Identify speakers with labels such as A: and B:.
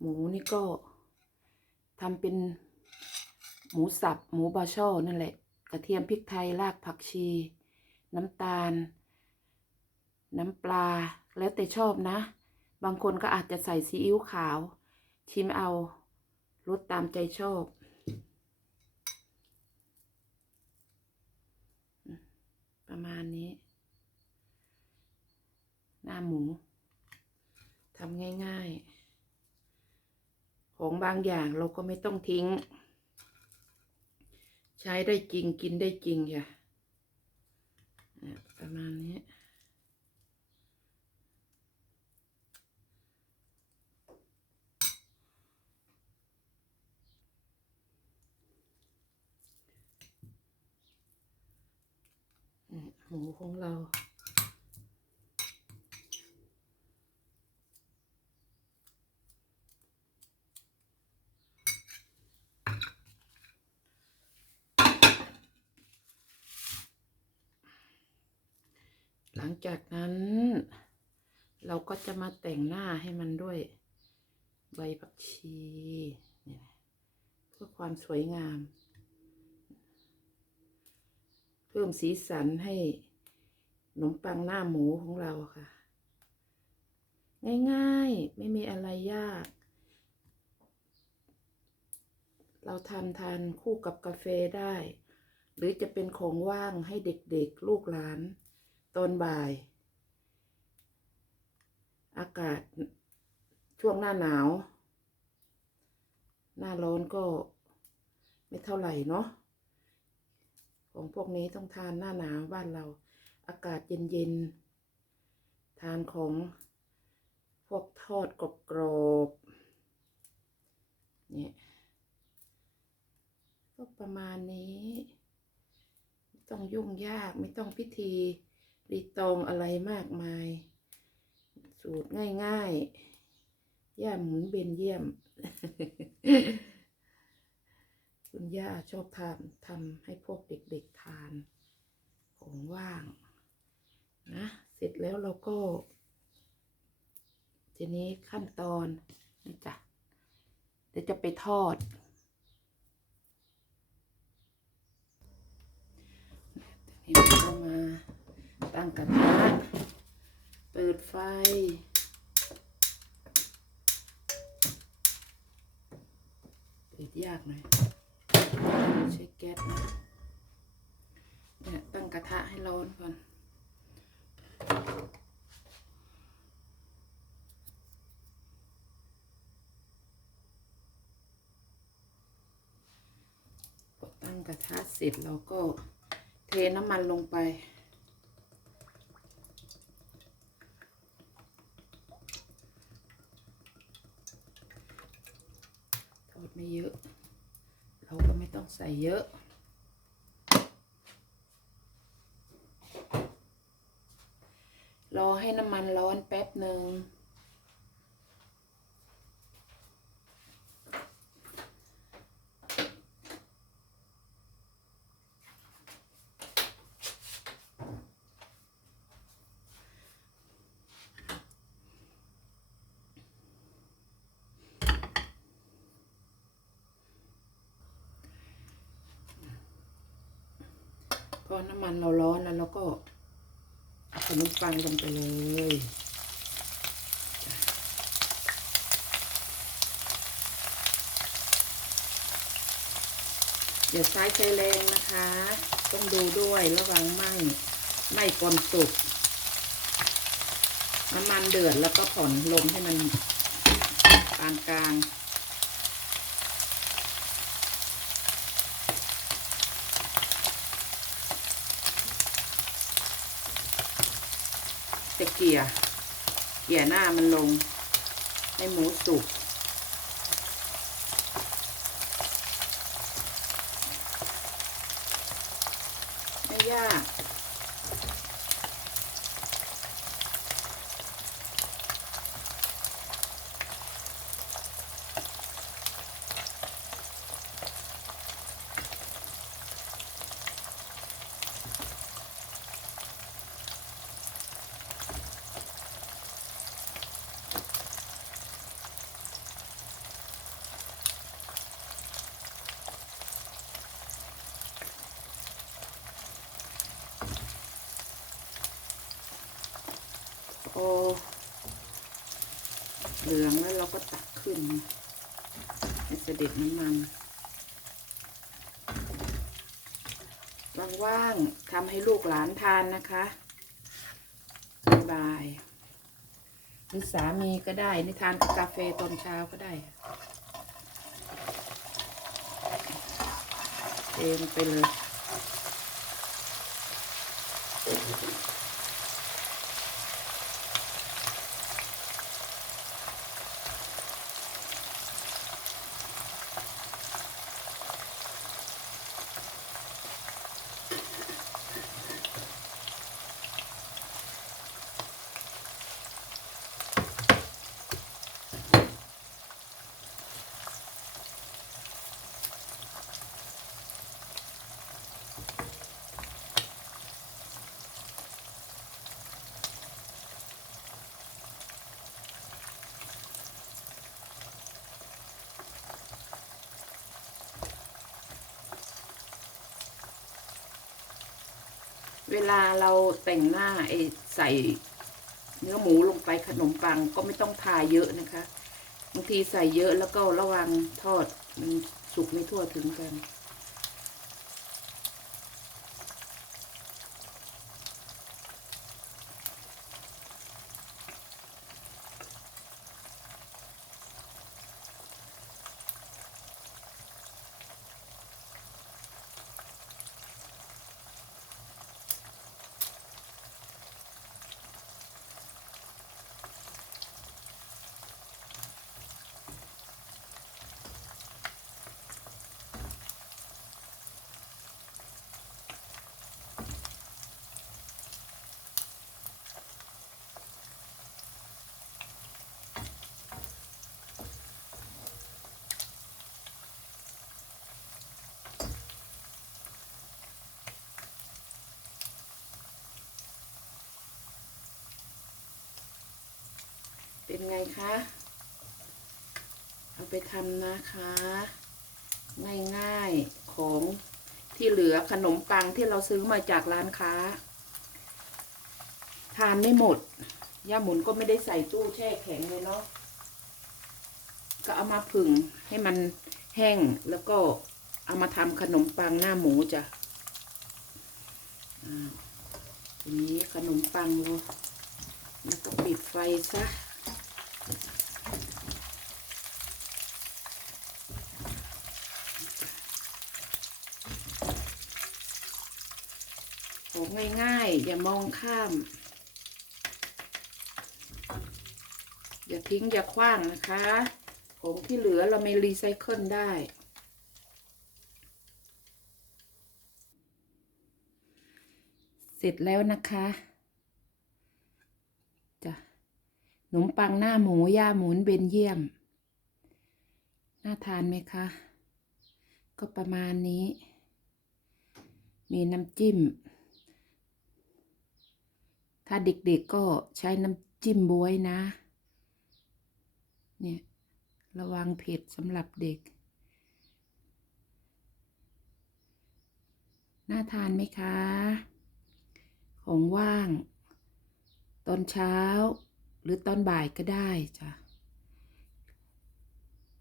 A: หมูนี่ก็ทำเป็นหมูสับ หมูบาช่อนั่นแหละ กระเทียมพริกไทยรากผักชี น้ำตาล น้ำปลาแล้วแต่ชอบนะ บางคนก็อาจจะใส่ซีอิ๊วขาว ชิมเอารสตามใจชอบ ประมาณนี้ หน้าหมูทำง่าย ๆ ของบางอย่างเราก็ไม่ต้องทิ้ง ใช้ได้จริงกินได้จริงค่ะประมาณนี้หมูของเรา หลังจากนั้น เราก็จะมาแต่งหน้าให้มันด้วยใบผักชีเนี่ยเพื่อความสวยงาม เพิ่มสีสันให้ขนมปังหน้าหมูของเราค่ะ ง่ายๆ ไม่มีอะไรยาก เราทำทานคู่กับกาแฟได้ หรือจะเป็นของว่างให้เด็กๆ ลูกหลาน ตอนบ่าย อากาศช่วงหน้าหนาว หน้าร้อนก็ไม่เท่าไหร่เนาะของพวกนี้ต้องทานหน้าหนาวบ้านเรา อากาศเย็นๆ ทานของพวกทอดกรอบๆเนี่ยก็ประมาณนี้ไม่ต้องยุ่งยากไม่ต้องพิธี รีตองอะไรมากมาย สูตรง่ายๆ ย่าหมุนเบนเยี่ยม คุณย่าชอบทำทำให้พวกเด็กๆทานของว่าง นะ เสร็จแล้วเราก็ ทีนี้ขั้นตอนนี่จ้ะเดี๋ยวจะไปทอดทีนี้เราก็มา ตั้งกระทะเปิดไฟเปิดยากหน่อยใช้แก๊สนะเนี่ยตั้งกระทะให้ร้อนก่อนตั้งกระทะเสร็จเราก็เทน้ำมันลงไป ทอด ไม่เยอะ เราก็ไม่ต้องใส่เยอะรอให้น้ำมันร้อนแป๊บหนึ่ง พอน้ำมันเราร้อนแล้วเราก็เอาขนมปังลงไปเลยจ้ะเดี๋ยวใช้ไฟแรงนะคะ ต้องดูด้วยระวังไหมไหม้ก่อนสุกน้ำมันเดือดแล้วก็ผ่อนลมให้มันปานกลาง จะเกี่ย เกี่ยหน้ามันลง ให้หมูสุก อเหลืองแล้วเราก็ตักขึ้นให้เสด็จน้ำมันว่างๆทำให้ลูกหลานทานนะคะบ๊ายบายหรือสามีก็ได้นี่ทานกับกาแฟตอนเช้าก็ได้เองไปเลย เวลาเราแต่งหน้าไอ้ใส่เนื้อหมูลงไปขนมปังก็ไม่ต้องทาเยอะนะคะ บางทีใส่เยอะแล้วก็ระวังทอดมันสุกไม่ทั่วถึงกัน เป็นไงคะ เอาไปทำนะคะ ง่ายๆของที่เหลือขนมปังที่เราซื้อมาจากร้านค้า ทานไม่หมด ย่าหมุนก็ไม่ได้ใส่ตู้แช่แข็งเลยเนาะก็เอามาผึ่งให้มันแห้งแล้วก็เอามาทำขนมปังหน้าหมูจ้ะอ่าทีนี้ขนมปังเราแล้วก็ปิดไฟซะ ง่ายๆ อย่ามองข้าม อย่าทิ้งอย่าคว้างนะคะ ของที่เหลือเราไม่รีไซเคิลได้ เสร็จแล้วนะคะจ้ะขนมปังหน้าหมูย่าหมุนเบนเยี่ยม น่าทานไหมคะ ก็ประมาณนี้มีน้ำจิ้ม ถ้าเด็กๆก็ใช้น้ำจิ้มบวยนะ เนี่ย ระวังเผ็ดสำหรับเด็ก น่าทานไหมคะ ของว่าง ตอนเช้าหรือตอนบ่ายก็ได้จ้ะ